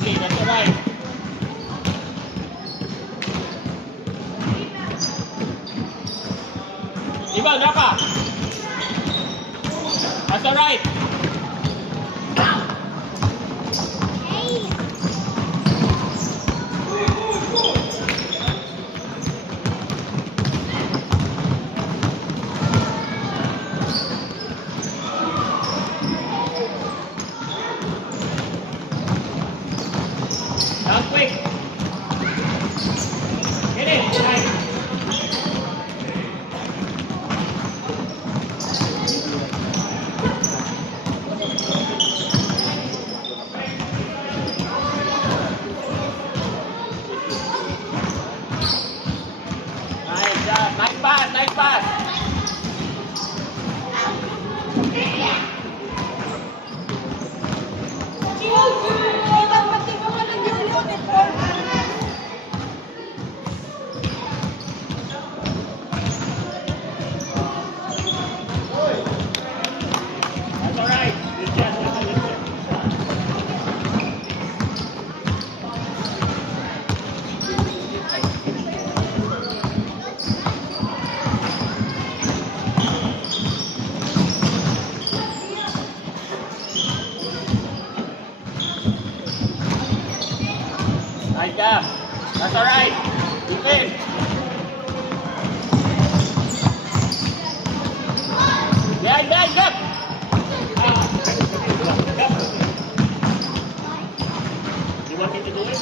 Okay, that's all right. Iba, Naka. That's all right. Down quick. Get it. Nice. Nice job. Nice pass. Nice pass. That's all right. Good job. Nice job. That's all right. Defend. Behind, up. You want me to do it?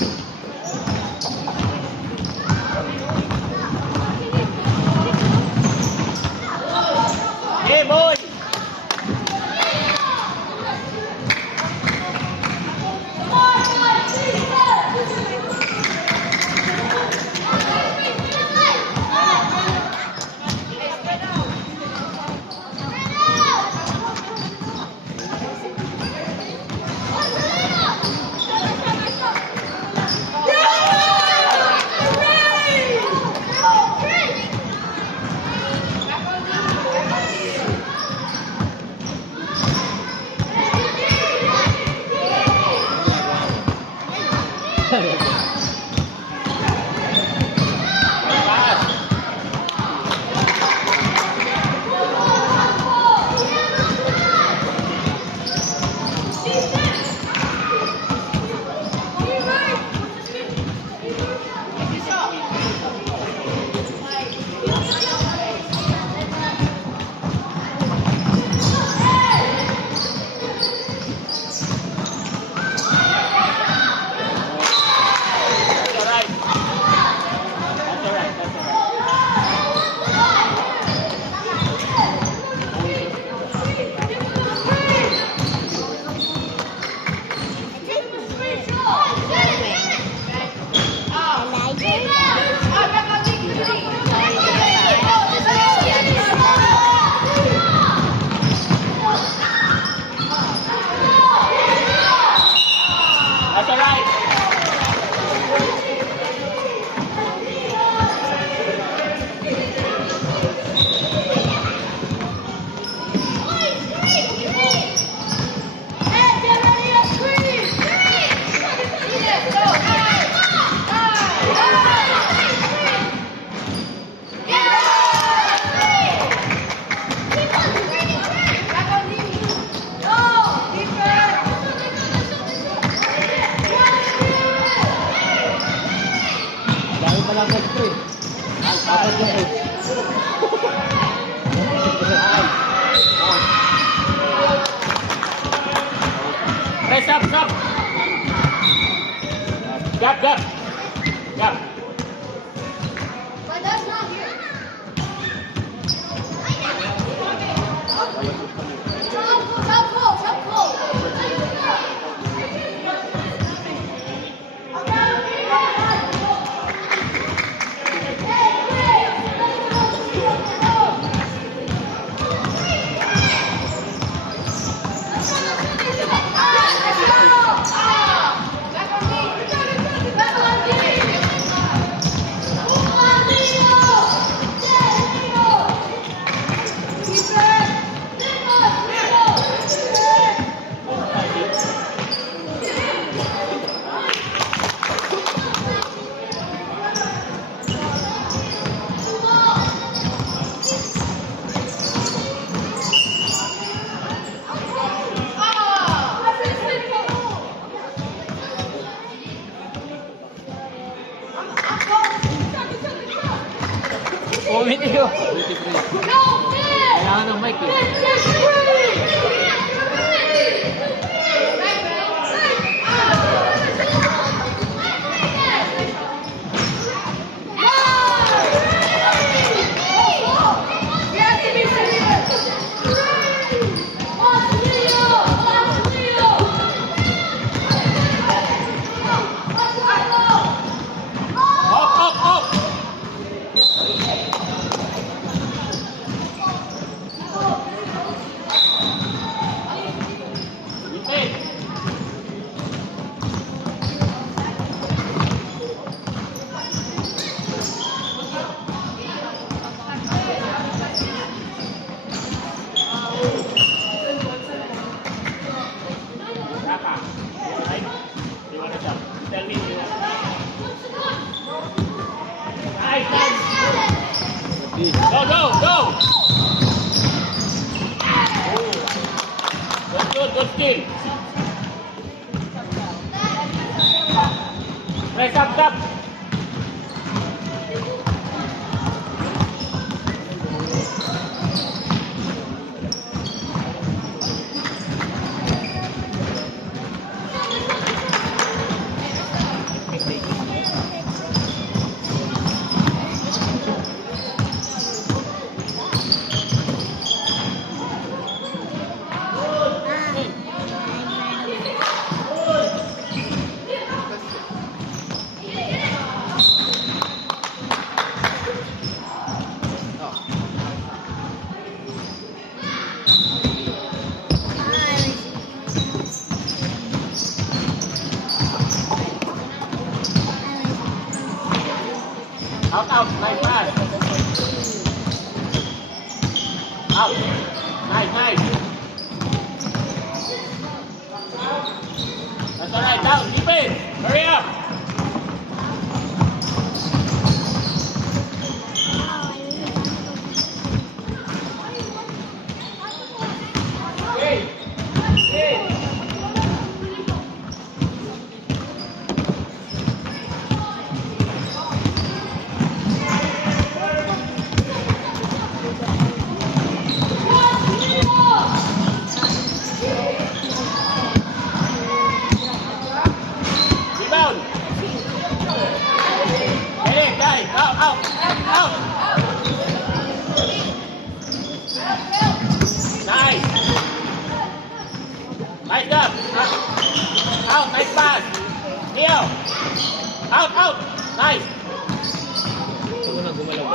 Hey, boy. That's all right. Press up, stop. Gap. But that's not here. Jump close. Back on me. Umiti ko. Duty free. Go, Finn! Kailangan ng mic eh. Finn, just free! Up, up, up. Ipit. Raka. Right? You wanna jump? Tell me if you want. Nice, nice. Go, go, go! Good skill. Press up. Out, nice pass. Out. Nice. That's all right, down, keep it. Hurry up. Hey. Rebound. Hey, guys, out. Nice. Nice job. Out, nice pass. Leo. Out. Nice. Huwag mo nang gumalaw.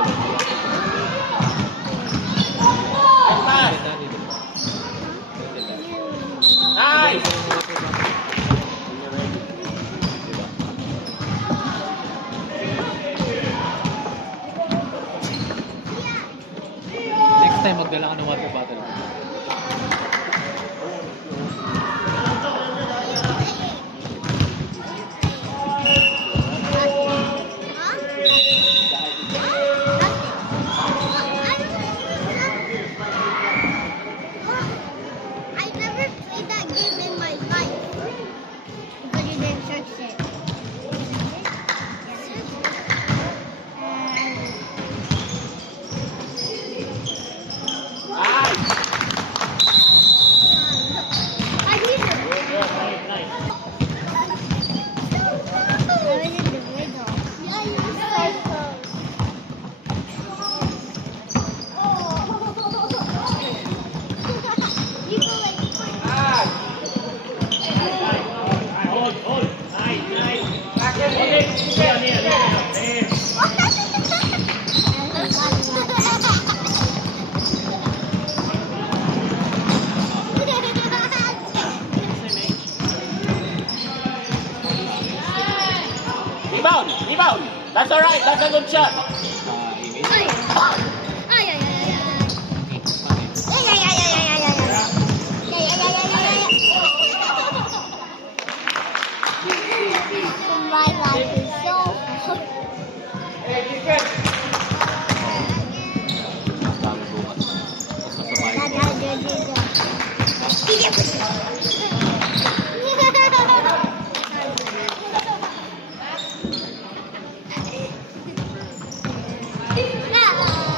Nice pass. Nice. Next time, magdala ka ng water bottle. I never played that game in my life. But you didn't search it. Nice. I need it. Nice. I was in the middle. Yeah, you were so close. You go like Nice. Hold. Nice. Back in. Hold it. Here. Rebound. That's all right. That's a good shot. Image. Ay. Ay, ay, ay, ay, ay. Ay, ay, ay, ay, ay, ay, ay. Ay, ay, ay, ay, ay, ay. My life is so Hey, defense. Dami bukas. Tapos masamahin. Nah.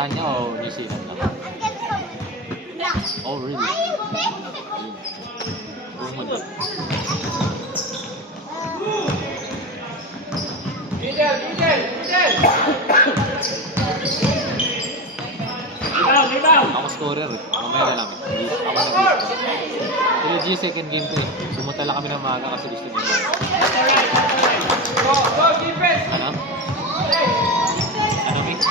Inasahan niya o New Zealand lang? Oh, really? Bumuli. Rebound! Ako scorer eh. Mamaya na lang eh. Ako nag-score. Sila G, second game ko eh. Pumunta lang kami ng maaga kasi gusto niya. Ano? Ano, Mick?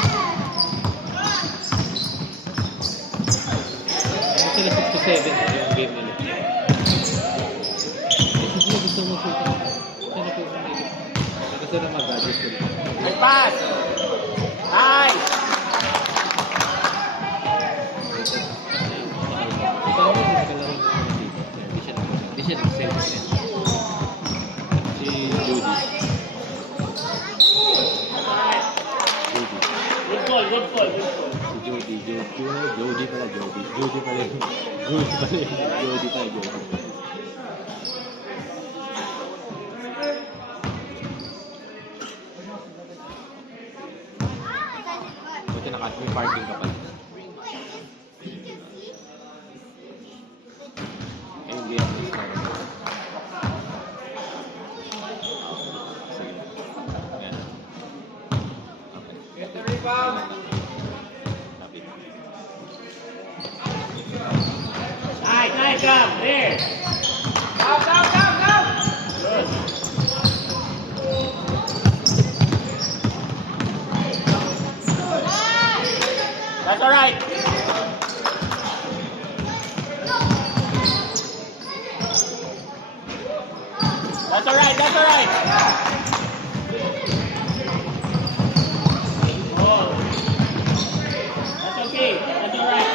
Ano sila 6-7 yung game nila? Eh, sige, gusto mo shoot. Sana po yung nilip. Gusto na mag-gadget sila. Good pass! Nice! Ikaw mo, hindi ka laro ng dito. Hindi siya nag-save siya. Si Judy. Good call, good call, good call. Si Jody. Jody pala. Jody pala. Buti may parking ka pala. Ayun, game is na. Sige. Ayan. Okay. Lapit. Nice, nice job. There. Good. That's all right. That's all right. That's all right. Oh. That's okay. That's all right.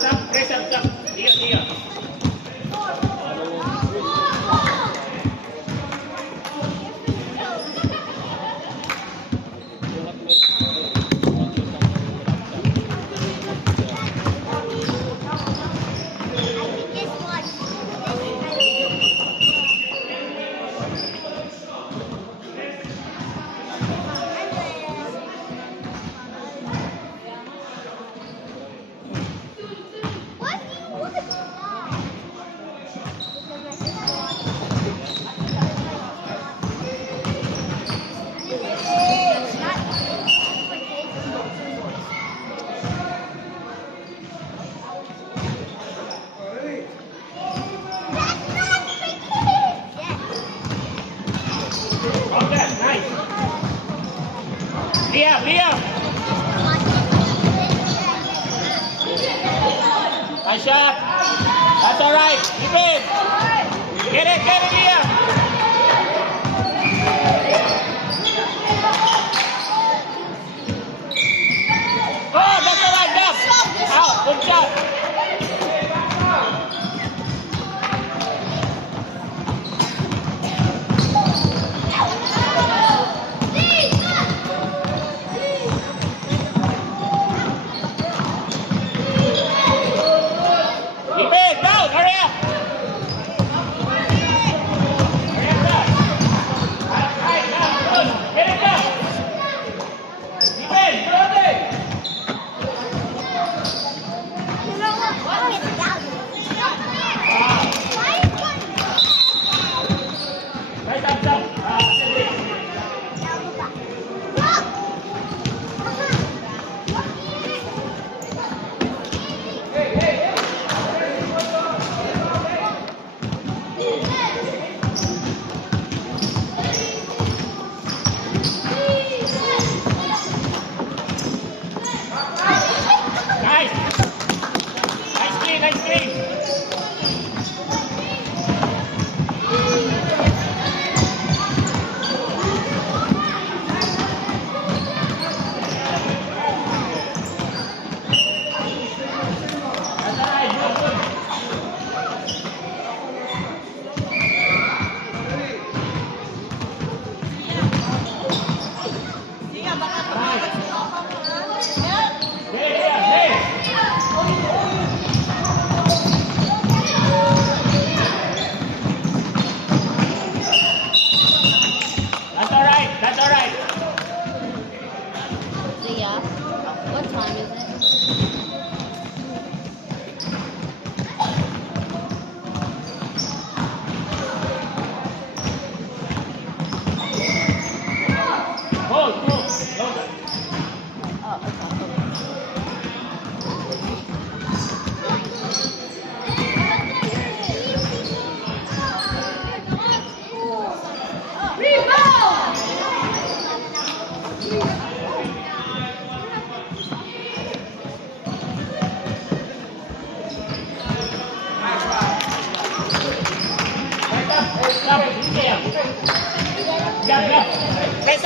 Up, press up. Dia. Okay, nice. Liam. Nice shot. That's all right. Keep it. Get it, Liam. Oh, that's all right, Dub. Out, good shot. Keep it, down, hurry up. Get it down. Keep it, right up, down.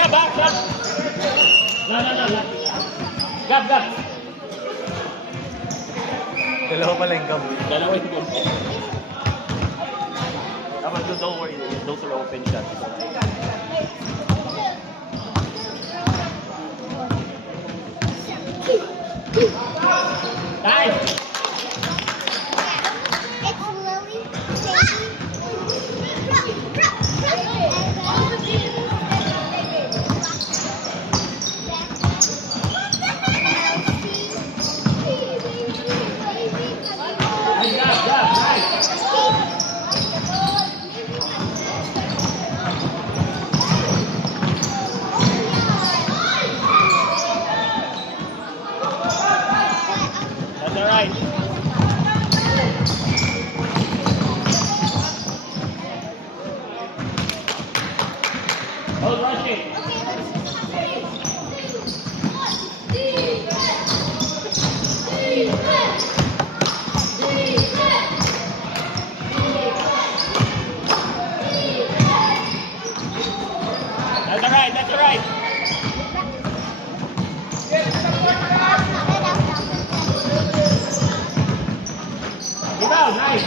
Gab, ha? Gab. No. Gab. Dalawa pala yung gam. Dalawa yung goal. Dapat don't worry. Those are open shots. Nice! It's Lily. Gab, nice! That's all right. Hold rush it. That's all right. Rebound, nice.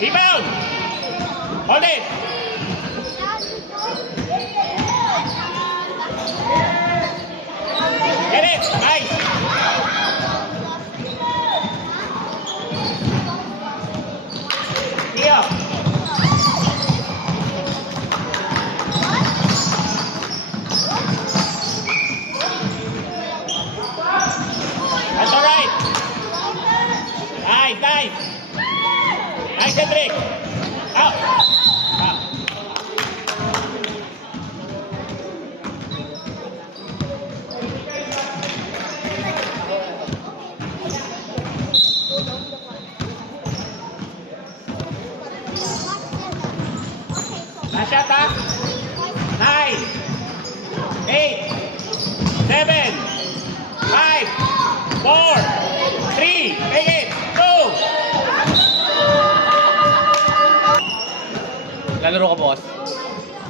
Rebound. Hold it. Get it. Nice. Here. That's all right. Nice. Nice, Cedric. Out. Last shot, ha? 9, 8, 7, 5, 4, 3, take it, 2. Lalaro ka, boss.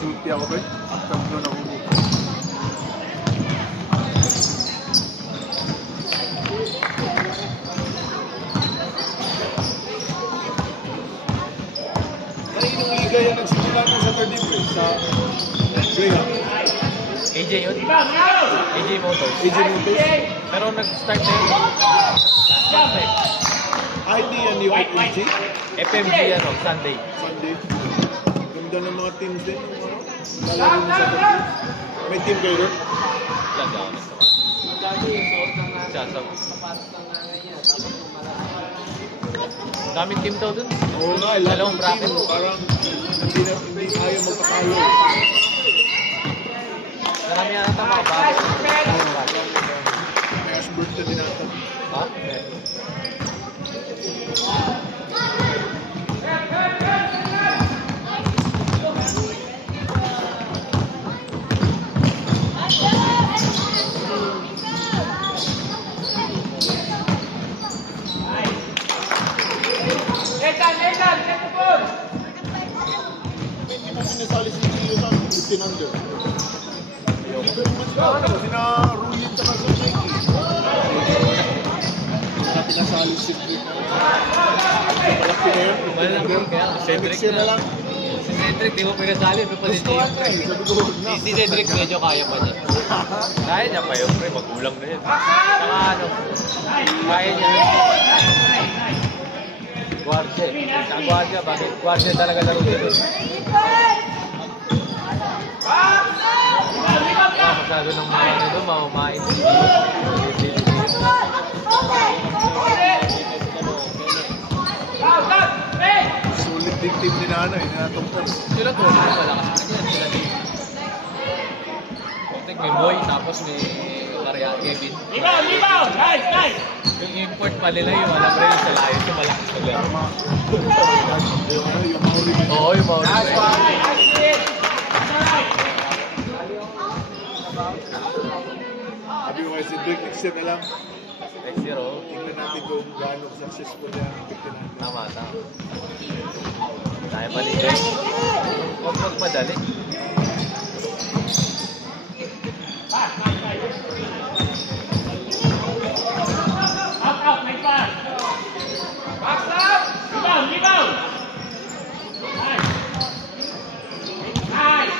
Duty ako ba? After ako. Kaninong liga yan nagsimula na sa third break sa Graham? AJ yun. Rebound, rebound. AJ Motors. AJ Montes? Pero nag-start na yun. Sunday. ID yan yung White. AG? FMG ano, Sunday. Sunday. Ganda ng mga teams din. Lalaro mo sa third break. May team kayo rin? Lagi ako nito. Sasam. Daming team daw dun. Oo nga, lahat Dalawang ng bracket. team, parang hindi tayo magpatalo. Marami yata mga bago. May Ashburn na din ata. Ha? Nathan, get the ball. Hindi mo sinasali si Gio sa 15 under. Pero mas ba? Sina Ruyin tsaka si Jackie. Sina pinasali si Gio. Malaki na yun. Malaki kaya. Cedric Mixer na lang. Si Cedric, di mo pinasali. Pero pa si Gusto ka na eh. Sabi ko, huwag na. Si Cedric medyo kaya pa niya. Kaya niya pa yun, pre. Magulang na yun. Saka ano, kaya niya. Guardia. Sa guardia, bakit? Guardia talaga laro dito. Masyado ng mga ano doon, mamamain. Sulit din team ni Nana eh. Nanatong Sila to, malakas na yan. Sila din. Kontek may boy, tapos may Maria Kevin. Rebound. Nice. Yung import pa nila yung alam rin sa layo, yung malakas na laro. yung Maori. Oo, yung Mauri. Sabi ko kay Cedric, next year na lang. 0. Tingnan natin kung gaano successful yan. Tama, tama. Tayo maliit. Huwag magmadali. Out, nice pass. Box out. Rebound, rebound. Nice. Nice.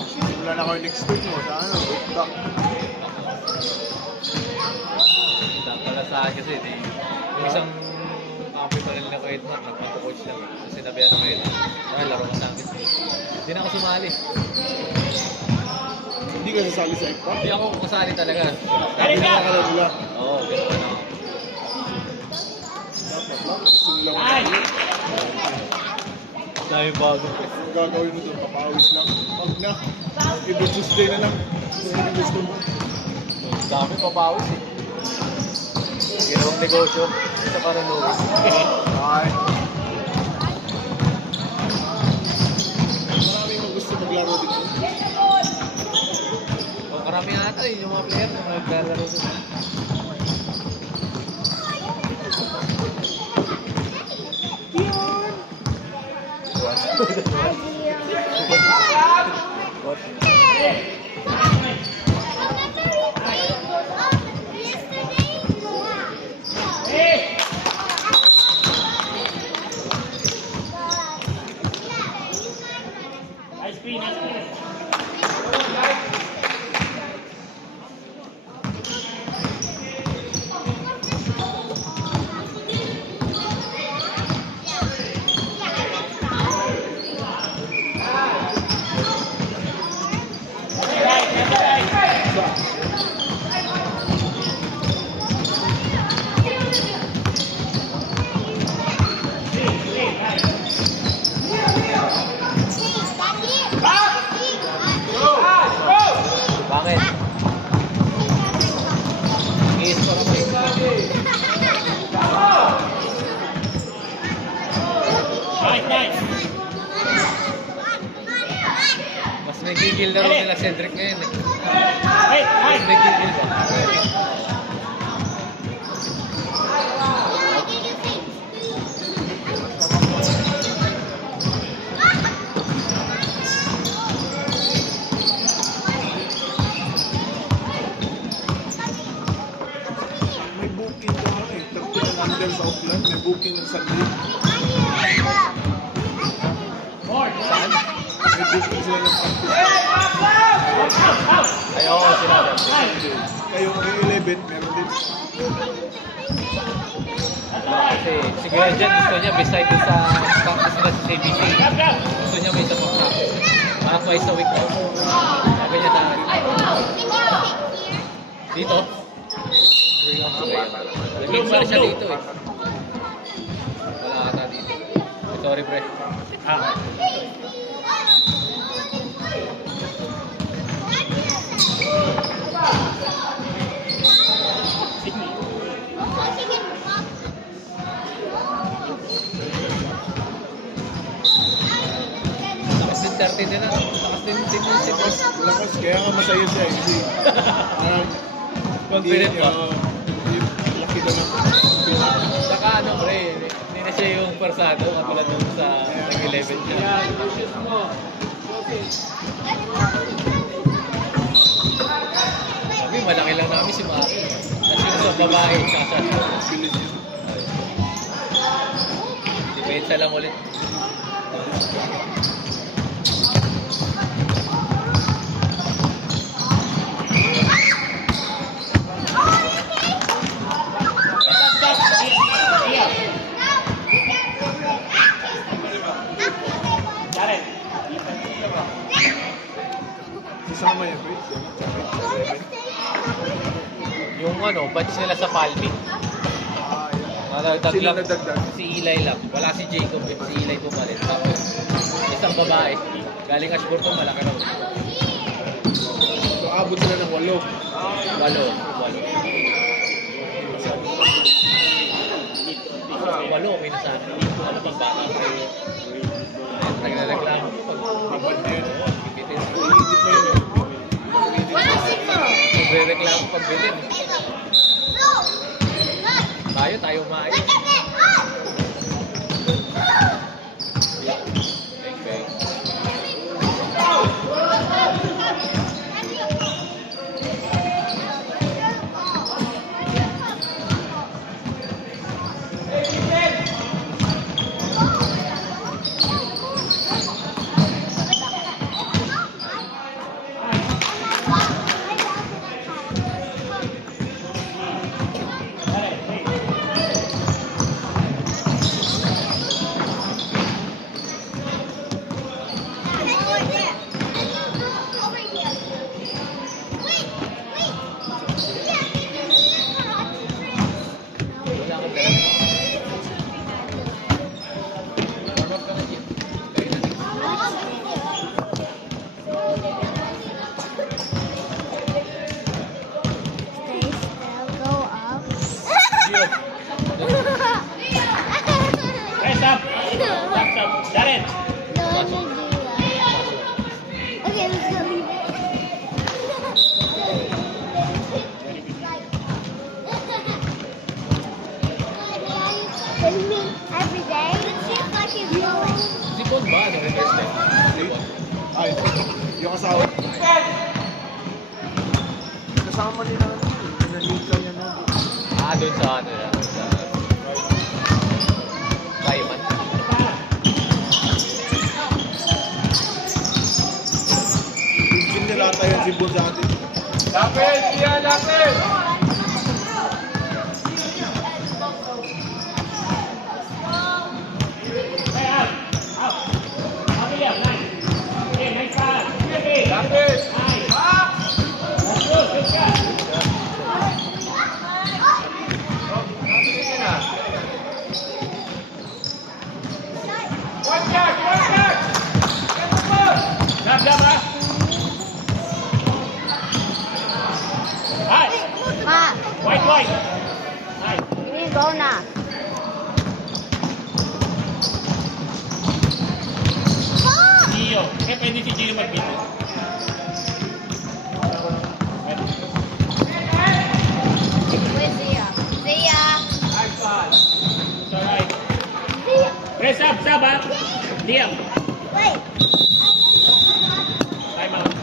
Simulan ako yung next week mo. Sa ano? Duck. Isang pala sa akin kasi, yung isang capital na ko Edmond, nagpapag-coach lang. Kasi sinabihan ng Edmond, laro ka sa akin. Hindi na ako sumali. Hindi ka sasali sa iPad? Hindi ako kasali talaga. Sabi na ka lang nila. Oo, pero ano. Dapat lang. Gusto nila Nice. Dami bago. Ang gagawin mo doon, papawis lang. Pag na, even Tuesday na lang. Kung hindi gusto mo. Dami papawis eh. Ginawang negosyo sa Paranuwi. Ay. Marami yung gusto maglaro dito. O, karami ata eh, yung mga player na naglalaro doon. Hey. Nice screen, nice screen. Bakit? I-score ako eh. Nice, nice. Mas nagigil na rin nila Cedric ngayon eh. Wait, Mas nice. nagigil ka. May booking ka na eh. 30 under sa Auckland. May booking ng Sunday. More. Saan? May booking sila ng practice. Out, out. Ay, oo, sinabi. Nice. Kayong may 11, meron din. That's all right. Kasi si Kuya Jen gusto niya beside dun sa practice nila sa CBC. Grab, grab. Gusto niya may isang practice. Para twice a week daw. Sabi niya sa akin. Dito? Nag-extra siya dito eh. Wala ata dito. Sorry pre. Ah. Lakas din 30 din na. Lakas din si Boss. Lakas, kaya nga masaya siya eh. Kasi parang Confident ba? laki na ng Saka ano pre, hindi na siya yung persado katulad dun sa nag-11 siya. Sabi, malaki lang namin si Maki. Kasi yung sa babae, sasas. bilis niya. Depensa lang ulit. Got it. Sasama yan, Chris. Yung ano, batch nila sa Palmi. Ah, yan. Nadagdag Sino lang. nadagdag? Si Eli lang. Wala si Jacob. Si Eli pumalit. Tapos, isang babae. Galing Ashburton, malaki raw. So, abot sila ng 8. Walo. Walo, may nasabi. Ano bang baka? Nagreklamo ko pag bitin. Nagre-reklamo pag bitin. Tayo maayo. Okay. Wala akong dala. Warm-up ka na, Jim. Kayo na. Stay still, go up. Hey, stop! Stop. Darren! No, I'm gonna do that. Okay, let's go leave it. Every day? It seems like he's going. Si Paul ba? Ano reverse step? Si Paul. Ay, yung asawa. Kasama nila. Pinag-lead ka niya na. Doon sa ano yan. Sa Taiwan. Pinsin nila tayo si Bon sa atin. Lapit! Siya, lapit! Hey, out! William, nice! Okay, nice pass! Okay, Lapit! nice! That's good shot! Jump, ha? Hi! Ma, White! Nice! you need to go now. Gio. Eh, pwede si Gio mag-beat. Where's Zia? Zia! It's alright. Press up, ha? Liam. Wait. Time out.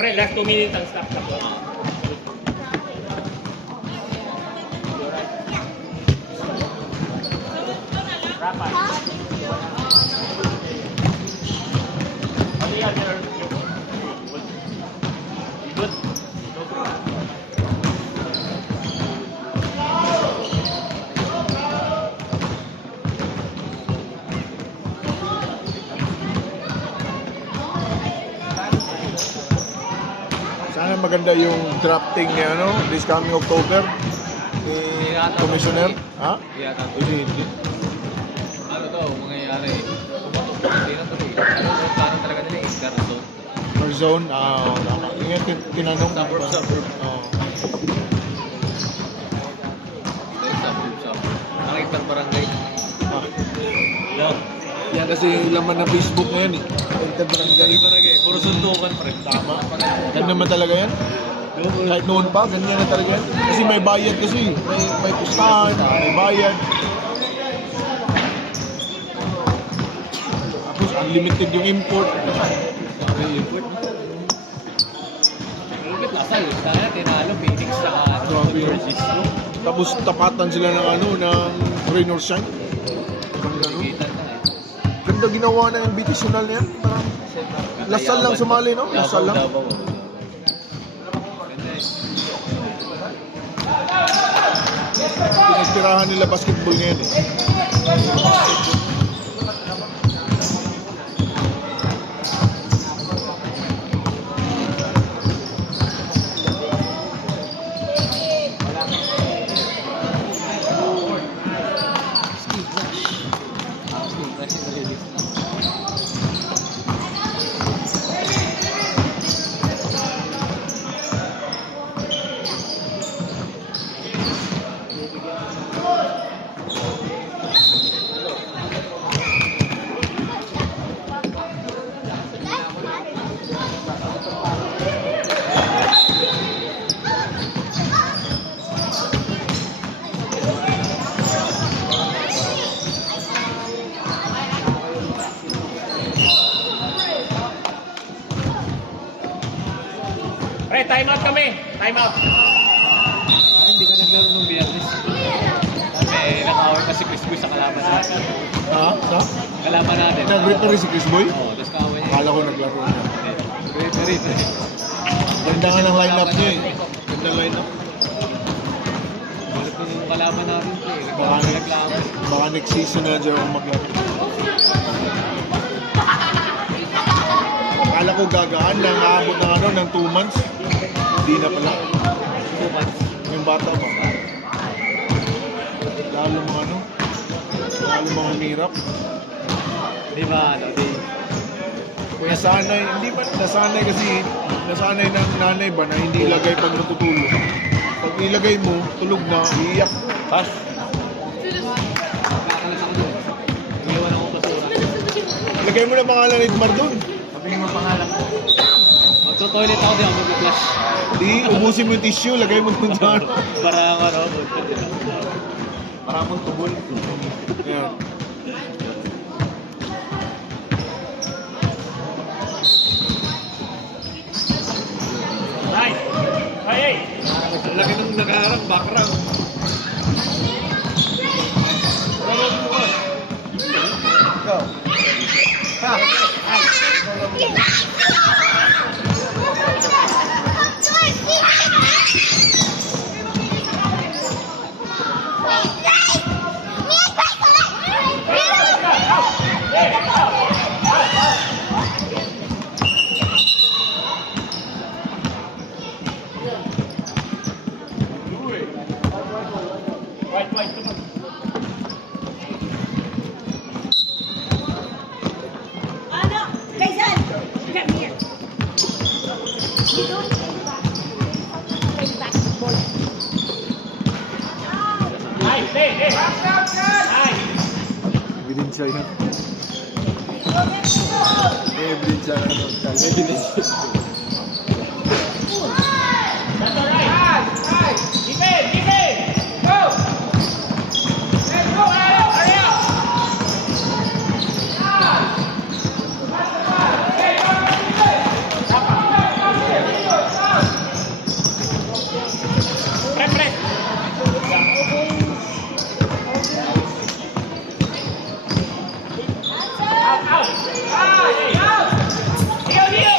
Pre, last 2 minutes ang stop. Wrap up. Ano yan, sir? Good. No problem. Sana maganda yung drafting ni ano, this coming October. Ni Commissioner. Ha? Yata. Hindi. Ano to, mangyayari? Pumatok. Hindi na tuloy. Ano to, plano talaga nila is guard zone. For zone, tama. Yung tinanong. Suburb. Oo. Suburb. Nakitang barangay. Ah. Yan. Yan kasi yung laman ng Facebook ngayon eh. Barangay. Puro suntukan pa rin. Tama. Yan naman talaga yan. Kahit noon pa, ganyan na talaga yan. Kasi may bayad kasi. May pustahan, may bayad. Tapos unlimited yung import. Asal, sana tinalo Phoenix sa Grabe yun. Versus. Tapos tapatan sila ng ano, ng rain or shine. Ganun. Kita na eh. Ganda ginawa na yung Invitational na yan. Parang Lasal lang sumali, no? Lasal lang. Davao. Pinagtirahan nila basketball ngayon eh. Time out. Hindi ka naglaro nung biyernes. Kasi nakawin pa si Chris Boy sa kalaban natin. Ha? Sa? Kalaban natin. Nag-break na rin si Chris Boy? Oo, tapos kaawin niya. Akala ko naglaro niya. Great. Ganda nga ng line-up niya eh. Ganda ng line-up. Balik ko yung kalaban natin ito eh. Baka, Naglaban. baka next season na dyan ako maglaro. Akala ko gagaan lang, aabot ng ano, ng 2 months. Hindi na pala. 2 months. Yung bata mo. Lalo mga ano, lalo mga humirap. Di ba, ano, di. Nasanay, hindi ba nasanay kasi, nasanay ng nanay ba na hindi ilagay pag natutulog. Pag nilagay mo, tulog na, iiyak. Pass. Kakalas ako doon. Iniwan ako basura. Lagay mo na pangalan ni Edmar doon. Sabihin mo pangalan ko. Magto-toilet ako din ako mag-flush. Di, ubusin mo yung tissue, lagay mo doon sa ano. Para ano, buntot din ako. Para mong tubol. Ayan. Nice. Hey. Ang laki ng nakaharang background. Ikaw. Ha? White, come on. Ano? Kaisan? Come here. You don't play basketball. Nice, hey. Nice. Evidence siya yun. Evidence siya. Evidence. That's all right. Defend. Go. Let's go, hurry up. Press. Out. Dio.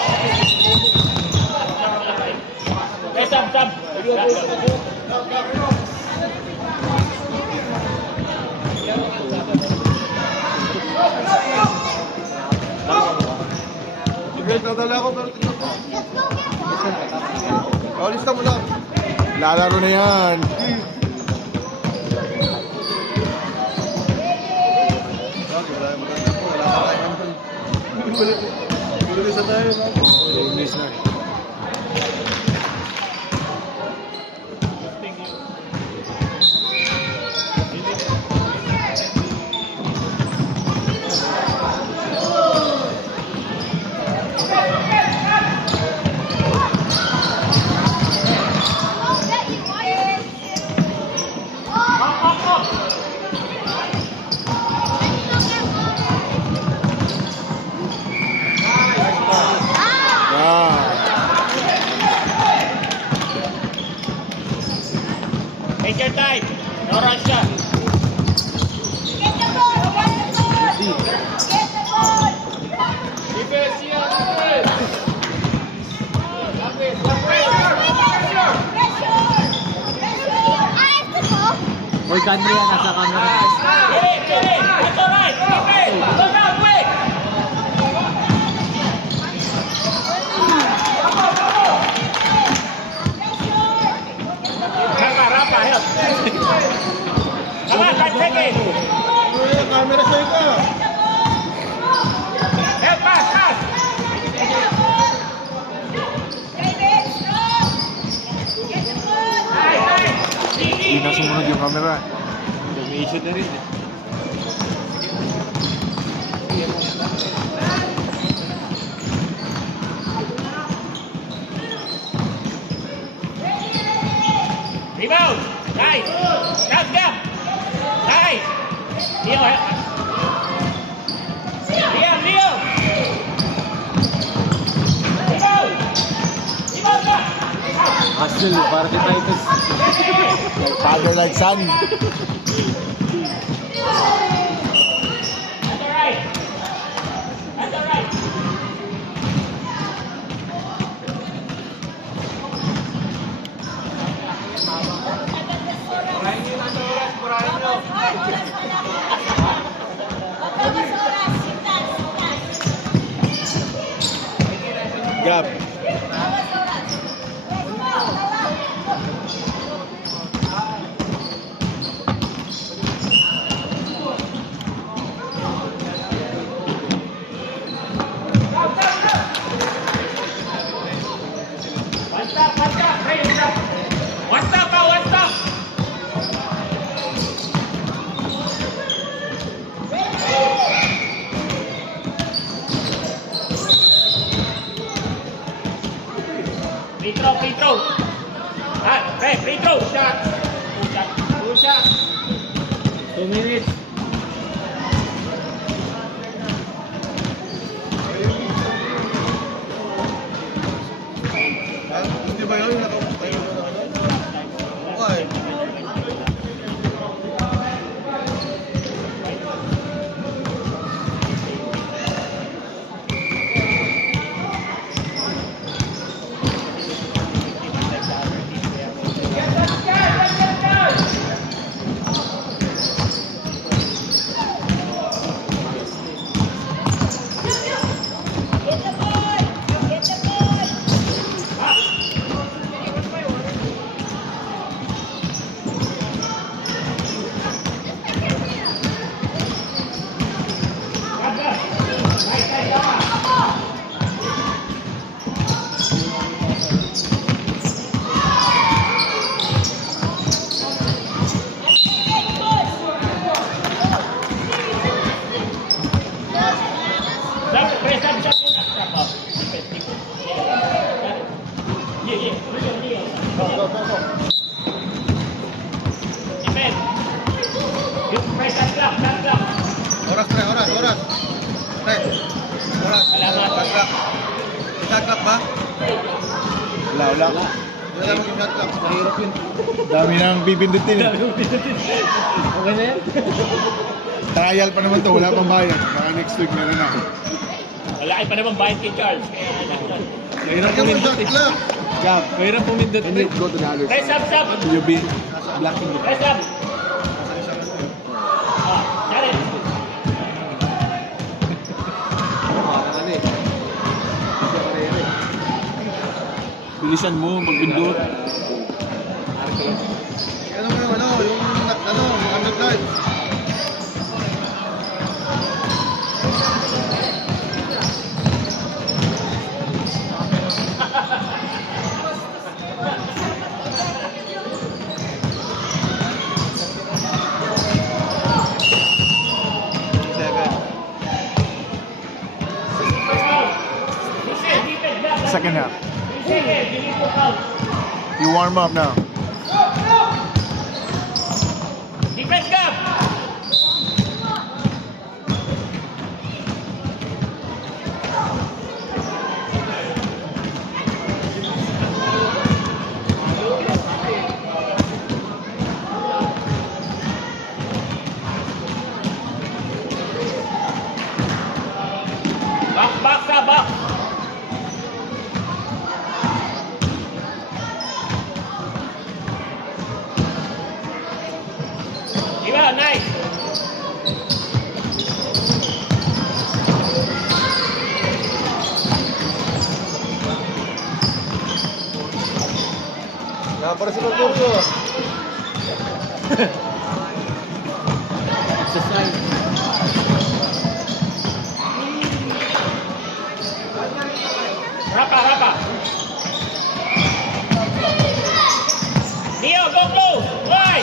Hey, Sam. Sige, tatala ako pero tignan ko. Alis ka muna. Lalaro na yan. Bilis na tayo. Bilis na. Take your time. No rush siya. Get the ball! Defense siya. Boy, Candy yan, nasa camera. Get it. That's all right. Defense. Look out, quick. Rapa, help. Come on, take it. Camera sa'yo ka. Help, pass. Hindi na sumunod yung camera. Dumishot na rin eh. Rebound. Nice. Down. Nice. Leo, help. Leo. Rebound. Rebound back. Hustle, para di Titus. Like father, like son. That's alright. That's alright. Gab. One stop, one stop. Right, one stop. One stop, pa, one stop. Free throw, free throw. Ah, hey, free throw. Shot. Two shot. Two shot. 2 minutes. Hindi ba yun? Okay. Oras, pre, oras, oras. Pre, oras. Salamat. Shot clock. Shot clock ba? Wala. Wala lang yung shot clock. Mahirap yun. Dami nang pipindutin. Okay na yan? Trial pa naman to, wala pang bayad. Baka next week meron na. Malaki pa naman bayad kay Charles. Mahirap Lagyan mo yung pumindot shot eh. clock. Gab, Mahirap pumindot pre. go to the other Press up, sub. You'll be blocking the Press up. Ah, Jared. Ano eh. Hindi pa rin eh. Bilisan mo, magpindot. Ano mo yung yung underguard. Second half. Second, you need to count. You warm up now. Defense gap. Box, box. Diba, nice. Para sa pagkurso. Exercise. Rapa. Neo, go close. Why?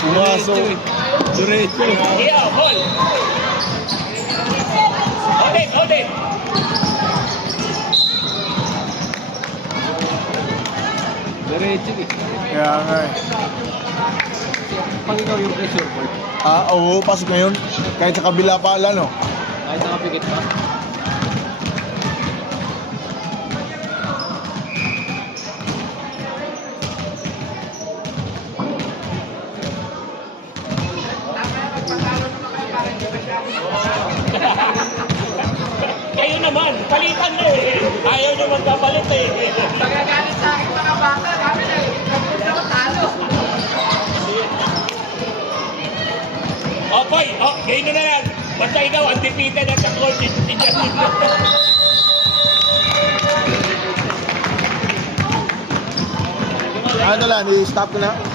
Pumasok. Diretso. Neo, hold. Hold it. Diretso eh. Kaya nga eh. Pag ikaw yung pressure board, Oo, pasok ngayon. Kahit sa kabila pa, no? kahit nakapikit pa. Kayo naman, palitan na eh. Ayaw nyo magkapalit eh. Magagalit sa akin mga bata, kami na ako talo. Oh, boy, ganyan na lang. Basta ikaw, undefeated at sa court, si Janine. Ano lang, i-stop ko na.